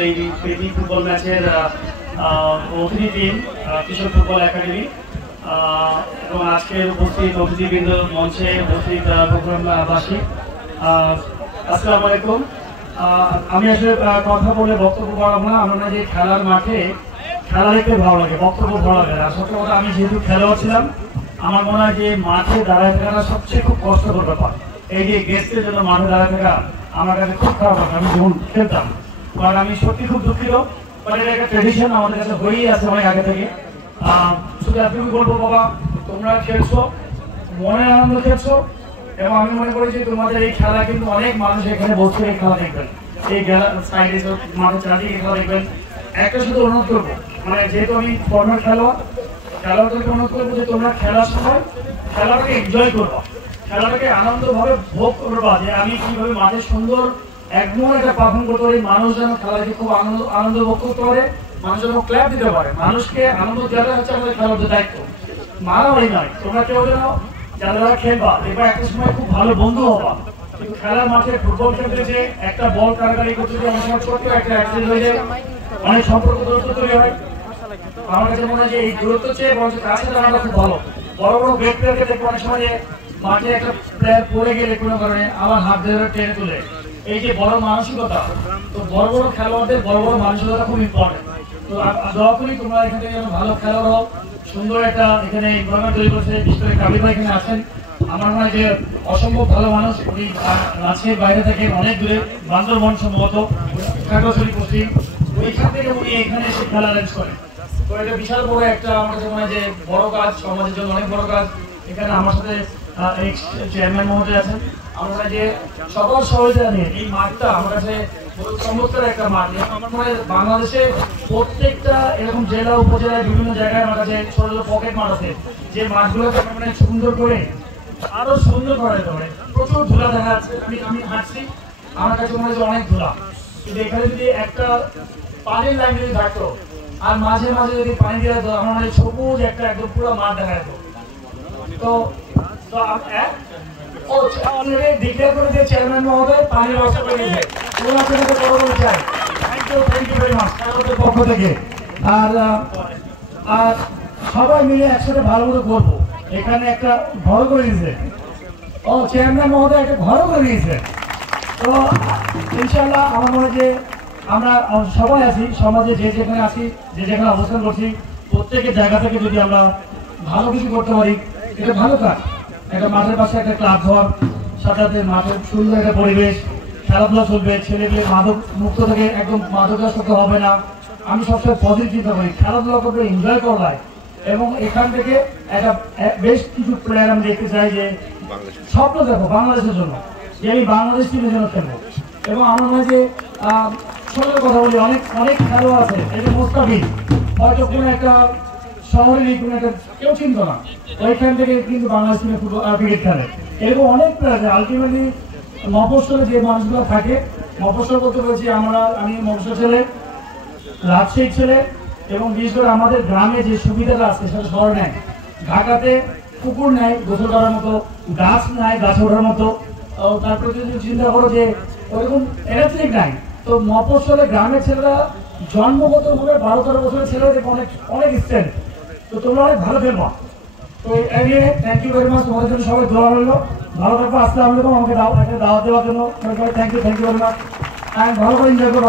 এই পেটি ফুটবল ম্যাচের অতিথি টিম কিশোর ফুটবল একাডেমি এবং আজকের উপস্থিত অতিথিবৃন্দ মঞ্চে উপস্থিত প্রোগ্রামবাসী, আসসালামু আলাইকুম। আমি আসলে কথা বলে বক্তব্য বাড়াবো না। আমরা যে খেলার মাঠে খেলা দেখতে ভালো লাগে, বক্তব্য ভালো লাগে। আর সত্যি কথা, আমি যেহেতু খেলোয়াড় ছিলাম, আমার মনে হয় যে মাঠে দাঁড়ায় থাকাটা সবচেয়ে খুব কষ্টকর ব্যাপার। এই যে গেস্টের জন্য মাঠে দাঁড়ায় থাকা আমার কাছে খুব খারাপ লাগে। আমি যখন খেলতাম, কারণ আমি সত্যি খুব দুঃখিত, কারণ এটা একটা ট্রেডিশন আমাদের কাছে হয়েই আছে অনেক আগে থেকে। শুধু এতটুকু বলবো, বাবা তোমরা খেলছো, মনের আনন্দ খেলছো, এবং আমি মনে করি যে তোমাদের এই খেলা কিন্তু অনেক মানুষ এখানে বসে এই খেলা দেখবেন, এই সাইডে মাঠে চারদিকে খেলা দেখবেন। একটা শুধু অনুরোধ করবো, মানে যেহেতু আমি ফর্মাল খেলোয়াড়দেরকে অনুরোধ করবো যে তোমরা খেলার সময় খেলাটাকে এনজয় করবো, খেলাটাকে আনন্দভাবে ভোগ করবা, যে আমি কিভাবে মাঠে সুন্দর একদম একটা পারফর্ম করতে পারি, মানুষ যেন খেলাকে খুব আনন্দ ভোগ করতে পারে, মানুষ যেন ক্ল্যাপ দিতে পারে। মানুষকে আনন্দ দেওয়াটা হচ্ছে আমাদের খেলার দায়িত্ব, মারামারি নয়। তোমরা কেউ যেন যারা খেলবা এবার একটা সময় খুব ভালো বন্ধু হবা, কিন্তু খেলার মাঠে ফুটবল খেলতে যে একটা বল কারাকারি করতে যে অনেক সময় ছোট্ট একটা অ্যাক্সিডেন্ট হয়ে যায়, অনেক সম্পর্ক দূরত্ব তৈরি হয়। আমার কাছে মনে হয় যে এই দূরত্ব চেয়ে বরঞ্চ কাছে দাঁড়ানো খুব ভালো। বড় বড় ব্রেক প্লেয়ারকে দেখবো অনেক সময় যে মাঠে একটা প্লেয়ার পড়ে গেলে কোনো কারণে আমার হাত ধরে টেনে তুলে, এই যে বড় মানসিকতা, তো বড় বড় খেলোয়াড়দের বড় বড় মানসিকতা খুব ইম্পর্টেন্ট। তো দয়া করি তোমরা এখান থেকে যেন ভালো খেলোয়াড় হও, সুন্দর একটা এখানে এনভায়রনমেন্ট তৈরি করছে। বিশেষ করে কাবিল ভাই এখানে আছেন, আমার মনে হয় যে অসম্ভব ভালো মানুষ। উনি রাজশাহীর বাইরে থেকে অনেক দূরে, বান্দরবন সম্ভবত খাগড়াছড়ি পশ্চিম, ওইখান থেকে উনি এখানে এসে খেলা অ্যারেঞ্জ করেন। তো এটা বিশাল বড় একটা আমার কাছে মনে হয় যে বড় কাজ, সমাজের জন্য অনেক বড় কাজ। এখানে আমার সাথে চেয়ারম্যান মহোদয় আছেন। আমরা যে সকল সহযোগিতা নিয়ে এই মাঠটা আমার কাছে চমৎকার একটা মাঠ। আমার মনে হয় বাংলাদেশে প্রত্যেকটা এরকম জেলা উপজেলায় বিভিন্ন জায়গায় আমার কাছে ছোট ছোট পকেট মাঠ আছে, যে মাঠগুলোকে মানে সুন্দর করে আরো সুন্দর করা যেতে পারে। প্রচুর ধুলা দেখা যাচ্ছে, আমি হাঁটছি, আমার কাছে মনে হচ্ছে অনেক ধুলা। কিন্তু এখানে যদি একটা পানির লাইন যদি থাকতো আর মাঝে মাঝে যদি পানি দেওয়া যেত, আমার মনে হয় সবুজ একটা একদম পুরো মাঠ দেখা যেত। তো অলরেডি ডিক্লেয়ার করে দিয়ে চেয়ারম্যান মহোদয় পানির ব্যবস্থা করে দিয়েছে। আপনাকে বড় বড় চাই, থ্যাংক ইউ ভেরি মাচ আমাদের পক্ষ থেকে। আর সবাই মিলে একসাথে ভালো মতো করবো। এখানে একটা ঘর করে দিয়েছে, চেয়ারম্যান মহোদয় একটা ঘর করে দিয়েছে। তো ইনশাল্লাহ আমার মনে হয় যে আমরা সবাই আছি, সমাজে যে যেখানে আছি, যে যেখানে অবস্থান করছি, প্রত্যেকের জায়গা থেকে যদি আমরা ভালো কিছু করতে পারি, এটা ভালো কাজ। একটা মাঠের পাশে একটা ক্লাব ঘর, সাথে মাঠের সুন্দর একটা পরিবেশ, খেলাধুলা চলবে, ছেলেমেয়ে মাদক মুক্ত থেকে একদম মাদকাসক্ত হবে না। আমি সবসময় পজিটিভ চিন্তা করি, খেলাধুলা করবে, এনজয় করলাম। এবং এখান থেকে একটা বেশ কিছু প্লেয়ার আমি দেখতে চাই যে স্বপ্ন দেখো বাংলাদেশের জন্য, যে আমি বাংলাদেশ টিমের জন্য খেলবো। এবং আমার মনে হয় যে সঙ্গে কথা বলি, অনেক অনেক খেলোয়াড় আছে, এই যে মোস্তাফিজ হয়তো কোনো একটা শহরে নেই, কোনো একটা কেউ চিনত না, ওইখান থেকে কিন্তু বাংলাদেশ টিমে ক্রিকেট খেলে। এরকম অনেক প্লেয়ার আছে। আলটিমেটলি মফস্বলে যে মানুষগুলো থাকে, মফস্বল করতে বলছি আমি মফস্বল ছেলে, রাজশাহীর ছেলে, এবং বিশেষ করে আমাদের গ্রামে যে সুবিধাটা আছে সেটা শহরে নেয়। ঢাকাতে পুকুর নেয় গোসল করার মতো, গাছ নাই গাছে ওঠার মতো, তারপরে যদি চিন্তা করো যে ওরকম ইলেকট্রিক নাই। তো মফস্বলে গ্রামের ছেলেরা জন্মগতভাবে 12-13 বছরের ছেলেরা অনেক অনেক স্ট্রেন্থ। তো তোমরা অনেক ভালো খেলবা। তো থ্যাংক ইউ ভেরি মাচ, তোমাদের জন্য সবাই দোয়া রইল। ভালো থাকবো। আসসালামু আলাইকুম। আমাকে দাওয়াত দেওয়ার জন্য থ্যাংক ইউ ভেরি মাচ। ভালো করে এনজয় করবো।